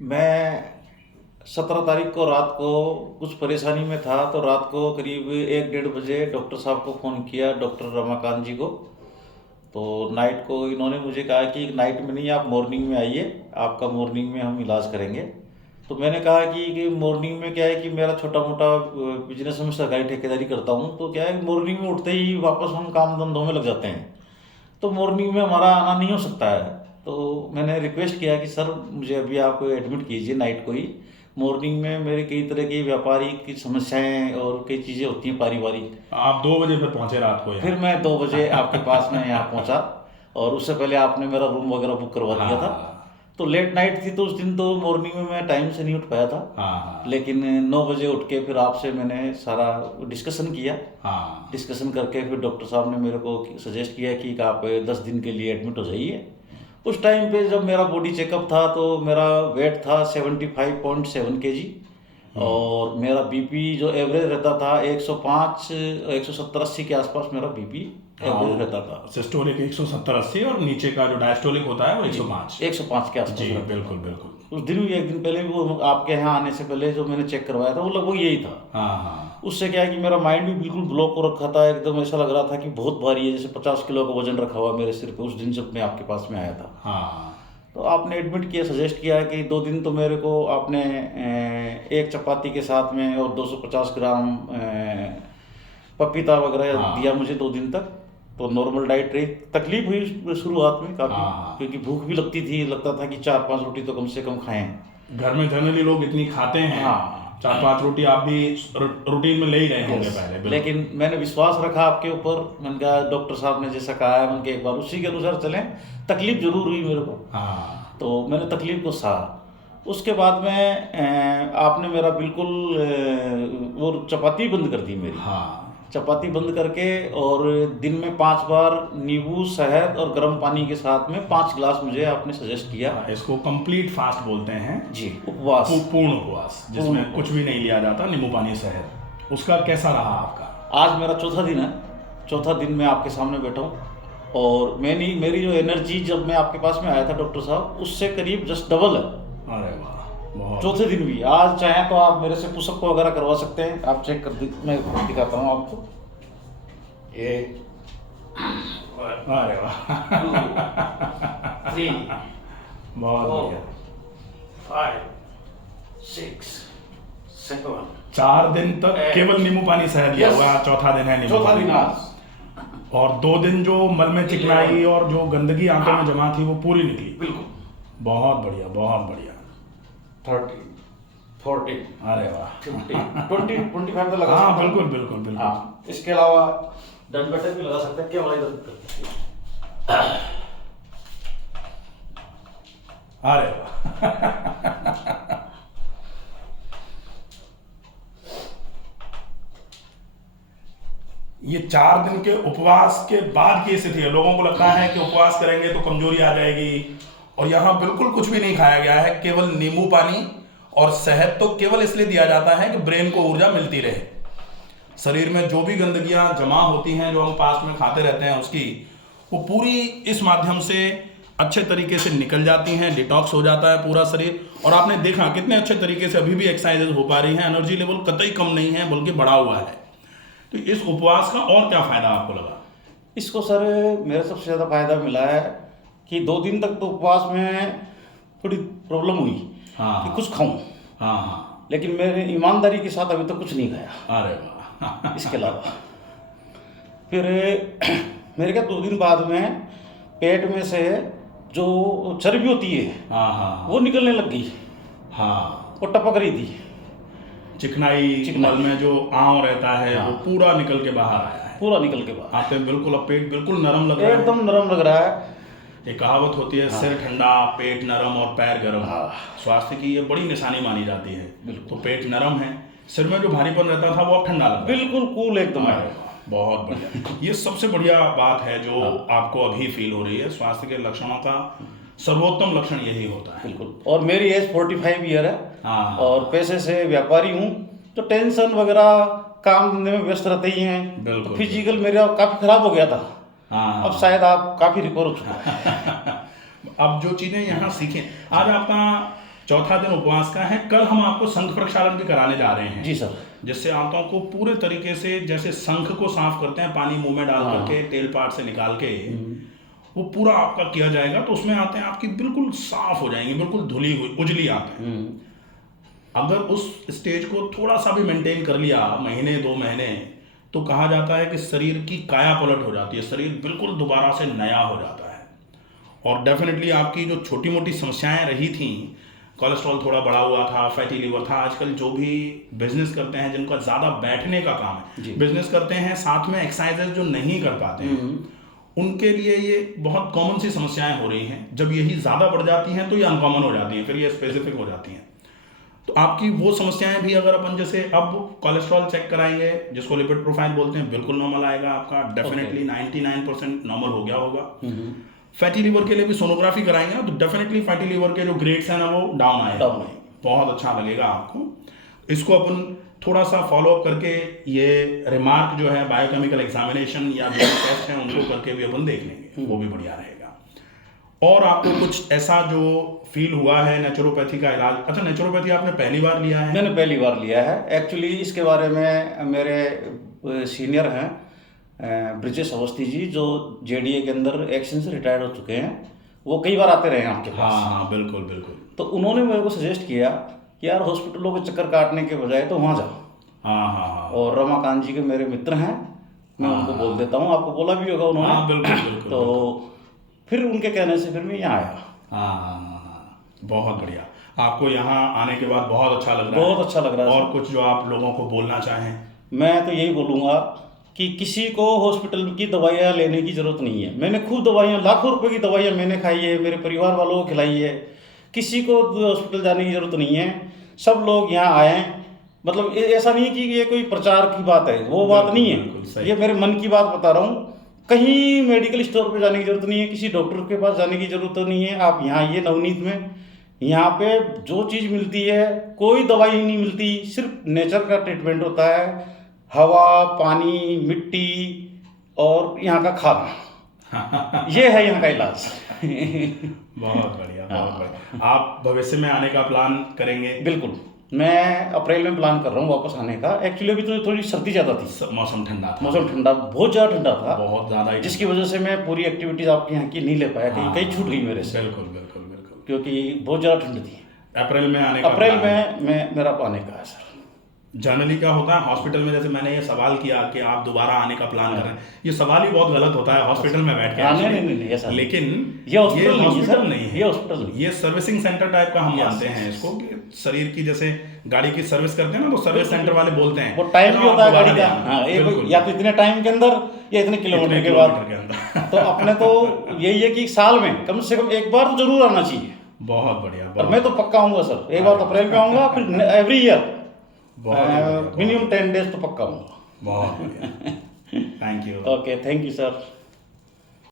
मैं 17 तारीख को रात को कुछ परेशानी में था, तो रात को करीब 1-1:30 बजे डॉक्टर साहब को फ़ोन किया, डॉक्टर रमाकांत जी को। तो नाइट को इन्होंने मुझे कहा कि नाइट में नहीं, आप मॉर्निंग में आइए, आपका मॉर्निंग में हम इलाज करेंगे। तो मैंने कहा कि मॉर्निंग में क्या है कि मेरा छोटा मोटा बिजनेस में सरकारी ठेकेदारी करता हूँ, तो क्या है मॉर्निंग में उठते ही वापस हम काम धंधों में लग जाते हैं, तो मॉर्निंग में हमारा आना नहीं हो सकता है। तो मैंने रिक्वेस्ट किया कि सर मुझे अभी आप एडमिट कीजिए नाइट को ही। मॉर्निंग में मेरे कई तरह की व्यापारिक की समस्याएं और कई चीज़ें होती हैं पारिवारिक। आप 2 बजे फिर पहुंचे रात को फिर यहाँ? मैं 2 बजे आपके पास में यहाँ पहुँचा, और उससे पहले आपने मेरा रूम वगैरह बुक करवा दिया था। हाँ तो लेट नाइट थी, तो उस दिन तो मॉर्निंग में मैं टाइम से नहीं उठ पाया था। हाँ लेकिन 9 बजे उठ के फिर आपसे मैंने सारा डिस्कशन किया। हाँ। डिस्कशन करके फिर डॉक्टर साहब ने मेरे को सजेस्ट किया कि आप 10 दिन के लिए एडमिट हो जाइए। उस टाइम पे जब मेरा बॉडी चेकअप था तो मेरा वेट था 75.7 kg, और मेरा बीपी जो एवरेज रहता था 105 170-80 के आसपास मेरा बीपी एवरेज रहता था। सिस्टोलिक 170-80 और नीचे का जो डायस्टोलिक होता है वो 105। 105 के आसपास जी रहता था। बिल्कुल बिल्कुल। उस दिन भी एक दिन पहले भी वो आपके यहाँ आने से पहले जो मैंने चेक करवाया था वो लगभग यही था। हाँ हाँ। उससे क्या है कि मेरा माइंड भी बिल्कुल ब्लॉक हो रखा था, एकदम ऐसा लग रहा था कि बहुत भारी है, जैसे 50 किलो का वजन रखा हुआ मेरे सिर पे उस दिन जब मैं आपके पास में आया था। हाँ तो आपने एडमिट किया, सजेस्ट किया कि 2 दिन तो मेरे को आपने एक चपाती के साथ में और 250 ग्राम पपीता वगैरह हाँ। दिया मुझे 2 दिन तक। तो नॉर्मल डाइट रही। तकलीफ हुई शुरुआत में काफ़ी, हाँ। क्योंकि भूख भी लगती थी, लगता था कि 4-5 रोटी तो कम से कम खाएं। घर में जनरली लोग इतनी खाते हैं। हाँ। 4-5 रोटी आप भी रूटीन में ले ही रहे होंगे पहले। बिल्कुल। लेकिन मैंने विश्वास रखा आपके ऊपर। मैंने कहा डॉक्टर साहब ने जैसा कहा है, मैंने एक बार उसी के अनुसार चलें। तकलीफ जरूर हुई मेरे को, हाँ तो मैंने तकलीफ को सहा। उसके बाद में आपने मेरा बिल्कुल वो चपाती बंद कर दी मेरी। हाँ। चपाती बंद करके, और दिन में 5 बार नींबू शहद और गर्म पानी के साथ में 5 गिलास मुझे आपने सजेस्ट किया। इसको कंप्लीट फास्ट बोलते हैं जी, उपवास। पूर्ण उपवास, जिसमें कुछ भी नहीं लिया जाता, नींबू पानी शहद। उसका कैसा रहा आपका? आज मेरा चौथा दिन है। चौथा दिन मैं आपके सामने बैठा हूँ, और मेरी जो एनर्जी जब मैं आपके पास में आया था डॉक्टर साहब, उससे करीब जस्ट डबल है। अरे वाह, बहुत। चौथे दिन भी आज चाहें तो आप मेरे से पुशअप वगैरह करवा सकते हैं। आप चेक कर मैं दिखाता हूँ आपको। ये अरे वाह 3 बहुत 4 बढ़िया। 5 6 7 4 दिन तक केवल नींबू पानी शहद लिया हुआ। चौथा दिन है नींबू चौथा पानी। दिन आज। और 2 दिन जो मल में चिकनाई और जो गंदगी आंतों में जमा थी वो पूरी निकली। बिल्कुल। बहुत बढ़िया, बहुत बढ़िया। 30 40 अरे वाह 50 20 25 तो लगा हाँ सकते हैं। बिल्कुल बिल्कुल बिल्कुल। हाँ, इसके अलावा डन बैठक भी लगा सकते हैं। क्या वाला इधर अरे वाह ये 4 दिन के उपवास के बाद की स्थिति है। लोगों को लगता है कि उपवास करेंगे तो कमजोरी आ जाएगी, और यहाँ बिल्कुल कुछ भी नहीं खाया गया है। केवल नींबू पानी और शहद तो केवल इसलिए दिया जाता है कि ब्रेन को ऊर्जा मिलती रहे। शरीर में जो भी गंदगियां जमा होती हैं, जो हम पास्ट में खाते रहते हैं, उसकी वो पूरी इस माध्यम से अच्छे तरीके से निकल जाती हैं। डिटॉक्स हो जाता है पूरा शरीर। और आपने देखा कितने अच्छे तरीके से अभी भी एक्सरसाइजेज हो पा रही हैं। एनर्जी लेवल कतई कम नहीं है, बल्कि बढ़ा हुआ है। तो इस उपवास का और क्या फायदा आपको लगा? इसको सर मेरा सबसे ज़्यादा फायदा मिला है कि 2 दिन तक तो उपवास में थोड़ी प्रॉब्लम हुई हाँ कि कुछ खाऊं, हाँ। लेकिन मैंने ईमानदारी के साथ अभी तक कुछ नहीं खाया। अरे वाह इसके अलावा फिर मेरे क्या 2 दिन बाद में पेट में से जो चर्बी होती है हाँ हाँ वो निकलने लग गई, हाँ। वो टपक रही थी। चिकनाई मल में जो आंव रहता है हाँ। वो पूरा निकल के बाहर आया है। पूरा निकल के बाद आते बिल्कुल, अब पेट बिल्कुल नरम लग रहा है। एकदम नरम लग रहा है। एक कहावत होती है, सिर ठंडा पेट नरम और पैर गर्म। हाँ। स्वास्थ्य की ये बड़ी निशानी मानी जाती है। बिल्कुल। तो पेट नरम है, सिर में जो भारीपन रहता था वो अब ठंडा लग रहा है। बिल्कुल कूल एकदम अरे है। वाह, बहुत बढ़िया। ये सबसे बढ़िया बात है जो आपको अभी फील हो रही है। स्वास्थ्य के लक्षणों का सर्वोत्तम लक्षण यही होता है। बिल्कुल। और मेरी एज 45 ईयर है, हाँ। और पेशे से व्यापारी हूँ, तो टेंशन वगैरह काम धंधे में व्यस्त रहते ही हैं। बिल्कुल। तो फिजिकल मेरा काफ़ी खराब हो गया था। हाँ। अब शायद आप काफ़ी रिकवर हो चुका है। अब जो चीज़ें यहाँ सीखें, आज आपका चौथा दिन उपवास का है। कल हम आपको शंख प्रक्षालन भी कराने जा रहे हैं जी सर। जिससे आंतों को पूरे तरीके से, जैसे शंख को साफ करते हैं पानी मुंह में डाल हाँ। करके तेल पाट से निकाल के, वो पूरा आपका किया जाएगा। तो उसमें आते हैं आपकी बिल्कुल साफ हो जाएंगी, बिल्कुल धुली हुई उजली आंतें। अगर उस स्टेज को थोड़ा सा भी मेंटेन कर लिया, महीने 2 महीने, तो कहा जाता है कि शरीर की काया पलट हो जाती है, शरीर बिल्कुल दोबारा से नया हो जाता है। और डेफिनेटली आपकी जो छोटी मोटी समस्याएं रही थी, कोलेस्ट्रॉल थोड़ा बढ़ा हुआ था, फैटी लिवर था, आजकल जो भी बिजनेस करते हैं जिनका ज़्यादा बैठने का काम है, बिजनेस करते हैं साथ में एक्सरसाइजेज जो नहीं कर पाते हैं, उनके लिए ये बहुत कॉमन सी समस्याएं हो रही हैं। जब यही ज़्यादा बढ़ जाती हैं तो ये अनकॉमन हो जाती हैं, फिर ये स्पेसिफिक हो जाती हैं। तो आपकी वो समस्याएं भी अगर अपन जैसे अब कोलेस्ट्रॉल चेक कराएंगे, जिसको लिपिड प्रोफाइल बोलते हैं, बिल्कुल नॉर्मल आएगा आपका, डेफिनेटली 99% नॉर्मल हो गया होगा। फैटी लीवर के लिए भी सोनोग्राफी कराएंगे तो डेफिनेटली फैटी लीवर के जो ग्रेड्स हैं ना वो डाउन आएगा, बहुत अच्छा लगेगा आपको। इसको अपन थोड़ा सा फॉलो अप करके, ये रिमार्क जो है बायोकेमिकल एग्जामिनेशन या जो टेस्ट हैं उनको करके भी अपन देख लेंगे, वो भी बढ़िया रहेगा। और आपको कुछ ऐसा जो फील हुआ है नेचुरोपैथी का इलाज? अच्छा, नेचुरोपैथी आपने पहली बार लिया है? मैंने पहली बार लिया है। एक्चुअली इसके बारे में मेरे सीनियर हैं ब्रिजेश अवस्थी जी, जो जेडीए के अंदर एक्शन से रिटायर्ड हो चुके हैं, वो कई बार आते रहे हैं आपके पास। हाँ, बिल्कुल बिल्कुल। तो उन्होंने मेरे को सजेस्ट किया कि यार हॉस्पिटलों के चक्कर काटने के बजाय तो वहाँ जाओ। हाँ। और रमाकांत जी के मेरे मित्र हैं, मैं उनको बोल देता हूँ, आपको बोला भी होगा उन्होंने। हाँ, बिल्कुल। तो फिर उनके कहने से फिर मैं यहाँ आया। हाँ, बहुत बढ़िया। आपको यहाँ आने के बाद बहुत अच्छा लग रहा है? बहुत अच्छा लग रहा है। और कुछ जो आप लोगों को बोलना चाहें? मैं तो यही बोलूँगा कि किसी को हॉस्पिटल की दवाइयाँ लेने की ज़रूरत नहीं है। मैंने खुद दवाइयाँ, लाखों रुपए की दवाइयाँ मैंने खाई है, मेरे परिवार वालों को खिलाई है। किसी को हॉस्पिटल जाने की ज़रूरत नहीं है। सब लोग यहाँ आएँ, मतलब ऐसा नहीं कि ये कोई प्रचार की बात है, वो बात नहीं है, ये मेरे मन की बात बता रहा हूँ। कहीं मेडिकल स्टोर पे जाने की ज़रूरत नहीं है, किसी डॉक्टर के पास जाने की ज़रूरत नहीं है। आप यहाँ आइए नवनीत में, यहाँ पे जो चीज़ मिलती है, कोई दवाई नहीं मिलती, सिर्फ नेचर का ट्रीटमेंट होता है। हवा, पानी, मिट्टी और यहाँ का खाना, ये है यहाँ का इलाज। बहुत बढ़िया, बहुत बढ़िया। आप भविष्य में आने का प्लान करेंगे? बिल्कुल, मैं अप्रैल में प्लान कर रहा हूँ वापस आने का। एक्चुअली अभी तो थोड़ी सर्दी ज़्यादा थी, मौसम ठंडा था। मौसम ठंडा, बहुत ज़्यादा ठंडा था, बहुत ज़्यादा, जिसकी वजह से मैं पूरी एक्टिविटीज़ आपके यहाँ की नहीं ले पाया, कहीं छूट गई मेरे से। बिल्कुल, क्योंकि बहुत ज़्यादा ठंड थी। अप्रैल में आने का? अप्रैल में मेरा आने का है सर। जनरली क्या होता है हॉस्पिटल में, जैसे मैंने ये सवाल किया कि आप दोबारा आने का प्लान कर रहे हैं, ये सवाल ही बहुत गलत होता है हॉस्पिटल में बैठ के। नहीं ऐसा, लेकिन ये हॉस्पिटल नहीं है, ये हॉस्पिटल, ये सर्विसिंग सेंटर टाइप का हम मानते हैं इसको, कि शरीर की जैसे गाड़ी की सर्विस करते हैं ना, तो सर्विस सेंटर वाले बोलते हैं वो टाइम भी होता है गाड़ी का। हाँ, या तो इतने टाइम के अंदर या इतने किलोमीटर के बाद। तो अपने तो यही है कि साल में कम से कम एक बार तो जरूर आना चाहिए। बहुत बढ़िया। और मैं तो पक्का आऊंगा सर, एक बार तो अप्रैल में आऊंगा, फिर एवरी ईयर मिनिमम 10 डेज तो पक्का आऊंगा। बहुत बढ़िया। Thank you. Okay, thank you sir.